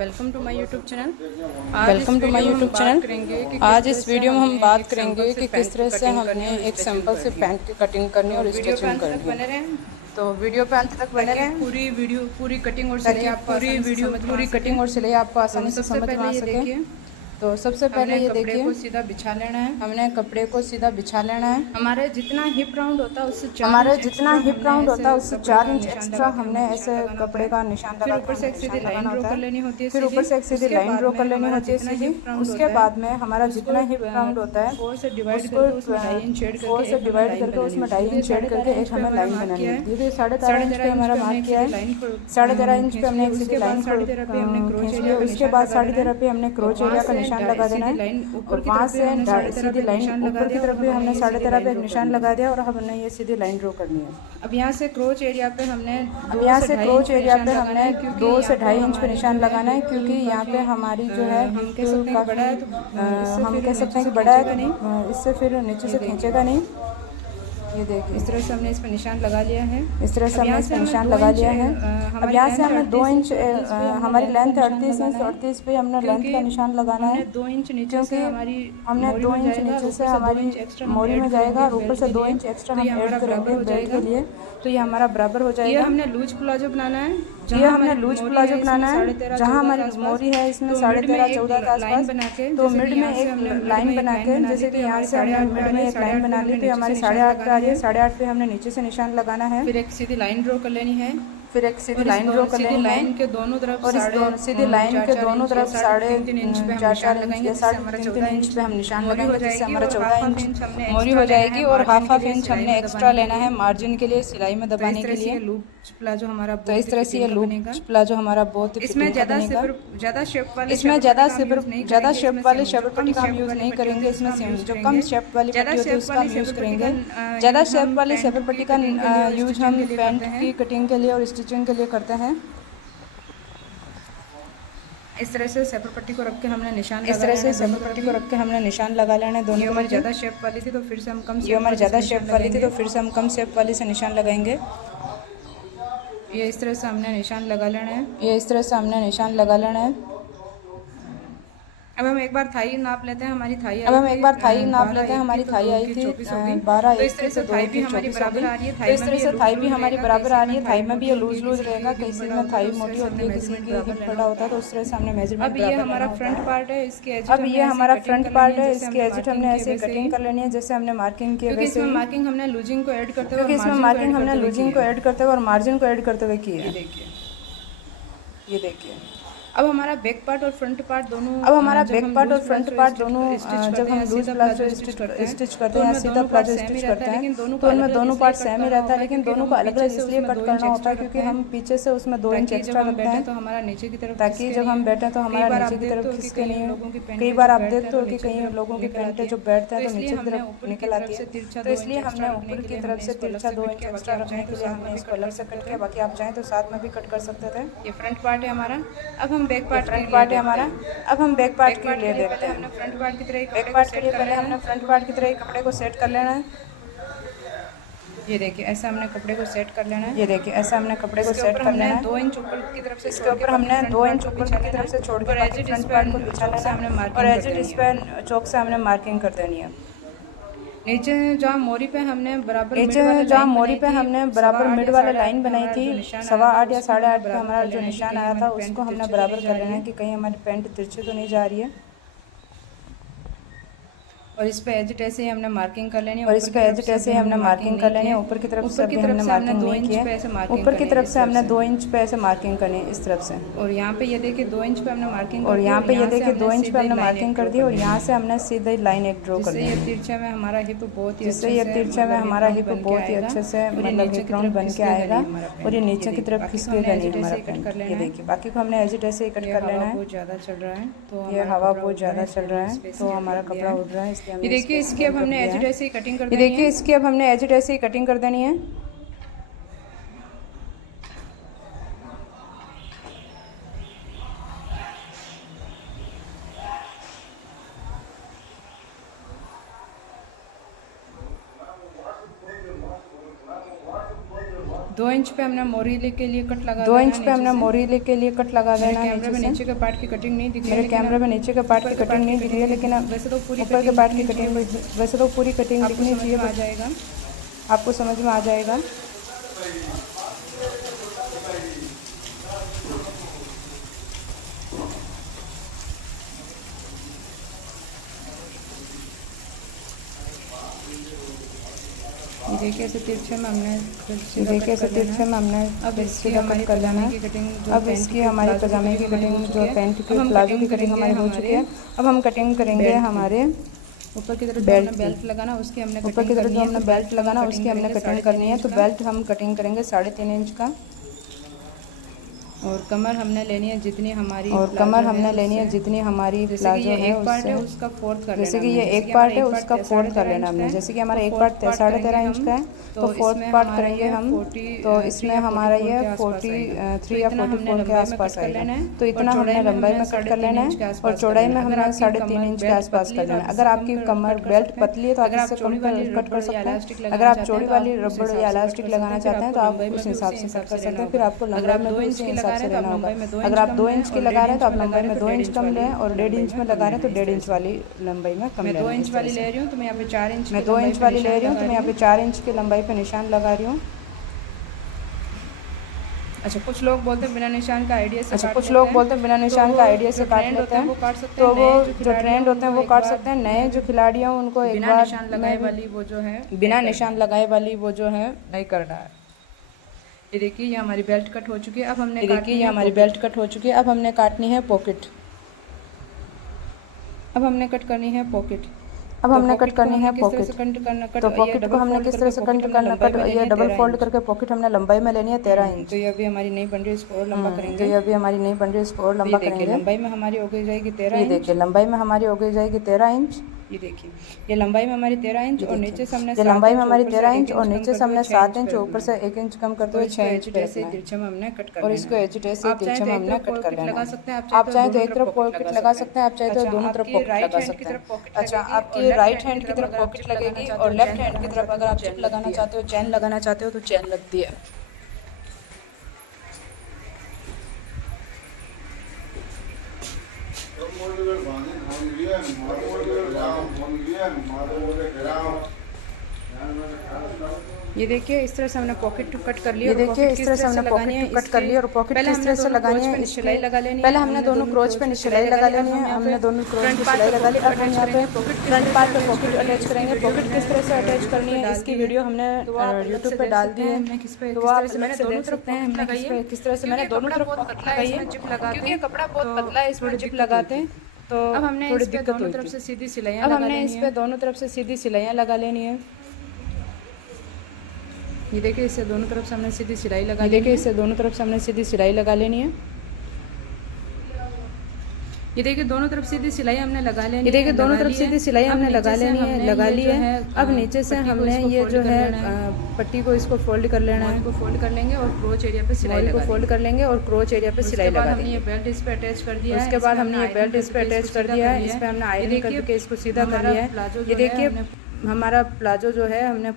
Welcome to my YouTube channel. आज इस video में हम बात करेंगे कि किस तरह से हमने एक सिंपल से पैंट की कटिंग करनी और स्टिचिंग करनी है। तो वीडियो पे अंत तक बने रहें। पूरी कटिंग और सिलाई आपको आसानी से समझ में आ सके। तो सबसे पहले ये देखिए, को सीधा बिछा लेना है। हमने कपड़े को सीधा बिछा लेना है। हमारे जितना हिप राउंड होता है उससे 4 इंच एक्स्ट्रा हमने ऐसे कपड़े का निशान लगा ऊपर से एक सीधी लाइन ड्रॉ कर लेनी होती है। फिर ऊपर से एक सीधी लाइन ड्रॉ कर लेनी होती है सीधी। उसके बाद में हमारा जितना हिप राउंड होता है 4 से डिवाइड करके उसमें 2.5 इंच शेड करके एक हमें लाइन बनानी होती है। 13.5 इंच पे हमारा मार्क किया है। 13.5 इंच पे हमने एक सीधी लाइन खींच लिया। उसके बाद 13.5 पे हमने क्रोच एरिया का निशान लगा देना है और वहाँ से सीधी लाइन ऊपर की तरफ भी हमने 13.5 पे निशान लगा दिया और हमने ये सीधी लाइन ड्रॉ करनी है। अब यहाँ से क्रोच एरिया पे हमने 2 से 2.5 इंच पे निशान लगाना है, क्योंकि यहाँ पे हमारी जो है हम कह सकते हैं बड़ा है, हम कह सकते हैं कि बड़ा है, इससे फिर नीचे से खींचेगा नहीं। ये देखिए, इस तरह से हमने इस पर निशान लगा लिया है। अब यहाँ से हमें 2 इंच, हमारी लेंथ 38 है, 38 पे हमने लेंथ का निशान लगाना है। 2 इंच नीचे से हमने 2 इंच नीचे से हमारी मोरी में जाएगा और ऊपर से 2 इंच एक्स्ट्रा हम ऐड करेंगे बेल्ट के लिए, तो ये हमारा बराबर हो जाएगा। ये हमने लूज प्लाजो बनाना है। जहाँ हमारी मोरी है इसमें 13.5-14 के आसपास, तो मिड में एक लाइन बना के, जैसे कि यहाँ से हमने मिड में एक लाइन बना ली, तो हमारी 8.5 पे आ रही है। 8.5 पे हमने नीचे से निशान लगाना है। फिर एक सीधी लाइन ड्रॉ कर लेनी है। लाइन के दोनों तरफ और सीधी लाइन के दोनों तरफ 4.5 इंच या 3.5 इंच पे हम निशान लगाएंगे, जिससे हमारा 14 इंच मोरी हो जाएगी। और हाफ इंच हमने एक्स्ट्रा लेना है मार्जिन के लिए, सिलाई में दबाने के लिए। लूज प्लाजो हमारा, तो इस तरह से ये लूज प्लाजो हमारा बहुत इसमें ज़्यादा शेप वाले शबर पट्टी का हम यूज़ नहीं करेंगे। इसमें जो कम शेप वाली पट्टी होती है उसका हम यूज़ करेंगे। ज़्यादा शेप वाली शबर पट्टी का यूज हम पैंट की कटिंग के लिए और स्टिचिंग के लिए करते हैं। इस तरह से सेपर पट्टी को रख के हमने निशान लगा लेना है दोनों। हमारी ज़्यादा शेप वाली थी तो फिर से हम कम शेप वाली से निशान लगाएंगे। ये इस तरह से हमने निशान लगा लेना है। अब हम एक बार थाई नाप लेते हैं। हमारी थाई हमारी थाई आई थी 12। तो इस तरह से थाई भी हमारी बराबर आ रही है। थाई में भी ये लूज रहेगा। किसी में थाई मोटी होती है, किसी की हिप बड़ा होता है, तो उस तरह से हमने मेजरमेंट। अब ये हमारा फ्रंट पार्ट है, इसके एजिट हमने ऐसे कटिंग कर लेनी है जैसे हमने मार्किंग किया। वैसे मार्किंग हमने लूजिंग को ऐड करते हुए और मार्जिन को ऐड करते हुए की है। ये देखिए, अब हमारा बैक पार्ट और फ्रंट पार्ट दोनों, जब हम लूज प्लाजो स्टिच करते हैं या सीधा प्लाजो स्टिच करते हैं, तो उनमें दोनों पार्ट सेम ही रहता है, लेकिन दोनों को अलग अलग इसलिए कट करना होता है क्योंकि हम पीछे से उसमें 2 इंच एक्स्ट्रा रखते हैं, तो हमारा नीचे की तरफ, ताकि जब हम बैठे तो हमारा नीचे की तरफ खिसके नहीं। कई बार आप देखते हो कि कई लोगों की पैंटें जो बैठते हैं तो नीचे की तरफ निकल आती है, तो इसलिए हमने ऊपर की तरफ से तिरछा 2 इंच एक्स्ट्रा रखने के लिए हमने इसको अलग से कट किया। बाकी आप चाहें तो साथ में भी कट कर सकते थे। ये फ्रंट पार्ट है हमारा। अब हम बैक पार्ट अब हम बैक पार्ट के लिए देखते हैं। हमने फ्रंट पार्ट की तरह बैक पार्ट के लिए पहले हमने फ्रंट पार्ट की तरह ही कपड़े को सेट कर लेना है। ये देखिए, ऐसा हमने कपड़े को सेट कर लेना है। 2 इंच ऊपर की तरफ से, इसके ऊपर हमने 2 इंच ऊपर की तरफ से छोड़ के फ्रंट पार्ट को बिछा लेना है और एज इट इस पे चौक से हमने मार्किंग कर देनी है। नीचे जहाँ मोरी पे हमने बराबर मिड वाला लाइन बनाई थी 8.25 या 8.5 पे हमारा जो निशान आया था उसको हमने बराबर कर लेना है कि कहीं हमारी पैंट तिरछे तो नहीं जा रही है। और इस पे एज ऐसे ही हमने मार्किंग कर लेनी है। ऊपर की तरफ से हमने मार्किंग नहीं की है। ऊपर की तरफ से हमने 2 इंच पे ऐसे मार्किंग करनी है इस तरफ से। और यहाँ पे ये देखिए 2 इंच पे हमने मार्किंग कर दी और यहाँ से हमने सीधे लाइन एक ड्रॉ कर दी। ये तिरछा में हमारा हिप बहुत ही अच्छे से मतलब हिप राउंड बन के आएगा और ये नीचे की तरफ खिसकेगा नहीं हमारा पैंट। ये देखिए, बाकी को हमने एज इट ऐसे ही कट कर लेना है। बहुत ज़्यादा चल रहा है तो ये हवा बहुत ज़्यादा चल रहा है तो हमारा कपड़ा उड़ रहा है। ये देखिए, इसकी अब हमने एज इट ऐसे ही कटिंग कर देनी है। 2 इंच पे हमने मोरी के लिए कट लगा 2 इंच पे हमने मोरी के लिए कट लगा देना है। कैमरे में नीचे के पार्ट की कटिंग नहीं दिख रही है, मेरे कैमरे में नीचे के पार्ट की कटिंग नहीं दिख रही है, लेकिन वैसे तो पूरी ऊपर के पार्ट की कटिंग, वैसे तो पूरी कटिंग दिखनी चाहिए, आ जाएगा, आपको समझ में आ जाएगा। ये देखिए ऐसे तिरछे में हमने अब सीधा कट कर लेना है। अब इसकी हमारी पजामे की कटिंग, जो पैंट की प्लाजो की कटिंग हमारी हो चुकी है। अब हम कटिंग करेंगे हमारे ऊपर की तरफ बेल्ट लगाना, उसकी हमने ऊपर की तरफ जो हमने बेल्ट लगाना उसकी हमने कटिंग करनी है। तो बेल्ट हम कटिंग करेंगे 3.5 इंच का, और कमर हमने लेनी है जितनी हमारी प्लाजो है उससे, उसका फोर्थ कर लेना। जैसे कि ये एक पार्ट है उसका फोर्थ कर लेना हमने। जैसे कि हमारा एक पार्ट 13.5 इंच का है, तो फोर्थ पार्ट करेंगे हम। तो इसमें हमारा ये 43 या 44 के आसपास आएगा। तो इतना हमने लंबाई में कट कर लेना है, और चौड़ाई में हमने 3.5 इंच के आसपास कर लेना है। अगर आपकी कमर बेल्ट पतली है तो आप इससे कम कट कर सकते हैं। अगर आप चौड़ी वाली रबड़ या इलास्टिक लगाना चाहते हैं तो आप उस हिसाब से कट कर सकते हैं। फिर आपको लंबाई में भी उसी हिसाब से लेना होगा। अगर आप 2 इंच की लगा रहे हैं तो आप लंबाई में 2 इंच कम लें, और 1.5 इंच में लगा रहे हैं तो 1.5 इंच वाली लंबाई में कम लें। 2 इंच वाली ले रही हूँ तो मैं यहाँ पे 4 इंच, मैं 2 इंच वाली ले रही हूँ तो मैं यहाँ पे 4 इंच की लंबाई पे निशान लगा रही हूँ। अच्छा, कुछ लोग बोलते हैं बिना निशान का आइडिया से, कुछ लोग बोलते हैं बिना निशान का आइडिया से काट लेते हैं, तो वो जो ट्रेंड होते हैं वो काट सकते हैं। नए जो खिलाड़ी हैं उनको एक बार निशान लगाए वाली वो जो है, बिना निशान लगाए वाली वो जो है नहीं करना है। ये देखिए ये हमारी बेल्ट कट हो चुकी है। अब हमने अब हमने काटनी है पॉकेट। अब हमने कट करनी है पॉकेट। तो पॉकेट को हमने किस तरह से कट करना, ये डबल फोल्ड करके पॉकेट हमने लंबाई में लेनी है 13 इंच। तो ये अभी हमारी नहीं बन रही, इसको और लंबा करेंगे। तो ये अभी हमारी नहीं बन रही, इसको और लंबा करेंगे। लंबाई में हमारी हो गई जाएगी 13 इंच। ये देखिए लंबाई में हमारी हो गई जाएगी 13 इंच। ये देखिए ये लंबाई में हमारी 13 इंच, और नीचे से हमने लंबाई में हमारी 13 इंच, और नीचे से हमने 7 इंच, ऊपर से 1 इंच कम करते हुए 6 इंच जैसे तिरछे में हमने कट कर, और इसको तिरछे में हमने कट कर लेना। लगा सकते हैं आप चाहे तो एक तरफ पॉकेट लगा सकते हैं, आप चाहे तो दोनों तरफ पॉकेट लगा सकते हैं। अच्छा, आपकी राइट हैंड की तरफ पॉकेट लगेगी, और लेफ्ट हैंड की तरफ अगर आप जिप लगाना चाहते हो, चैन लगाना चाहते हो तो चैन लगती है। ये देखिए इस तरह से हमने पॉकेट कट कर लिया। ये देखिए इस तरह से हमने पॉकेट कट कर लिया, और पॉकेट किस तरह से लगानी है, सिलाई लगा लेनी है। पहले हमने दोनों क्रोच पे सिलाई लगा लेनी है। हमने दोनों क्रोच पे सिलाई लगा ली। अब हम यहाँ पे फ्रंट पार्ट पे पॉकेट अटैच करेंगे। पॉकेट किस तरह से अटैच करनी है इसकी वीडियो हमने यूट्यूब पे डाल दी है, तो आप मैंने दोनों तरफ किस तरह से मैंने दोनों तरफ पॉकेट लगाई है, क्योंकि कपड़ा बहुत पतला है, इसमें जिप लगाते हैं तो अब हमने थोड़ी इस पे दिक्कत दोनों होती तरफ है। से सीधी सिलाइयाँ अब हमने इस पे दोनों तरफ से सीधी सिलाइयाँ लगा लेनी है। ये देखिए इससे दोनों तरफ से हमने सीधी सिलाई लगा लेनी है। ये देखिए दोनों तरफ सीधी सिलाई हमने लगा लेनी है। ये देखिए दोनों तरफ सीधी सिलाई हमने लगा लेनी है, लगा ली है। अब नीचे से हमने ये जो है पट्टी को इसको फोल्ड कर लेना है, फोल्ड कर लेंगे और क्रोच एरिया पे सिलाई को फोल्ड कर लेंगे और क्रोच एरिया पे सिलाई लगा देंगे। ये बेल्ट इस पे अटैच कर दिया है। उसके बाद हमने ये बेल्ट इस पे अटैच कर दिया है, इस पे हमने आयरन करके इसको सीधा कर लिया है। ये देखिए हमारा प्लाजो जो है हमने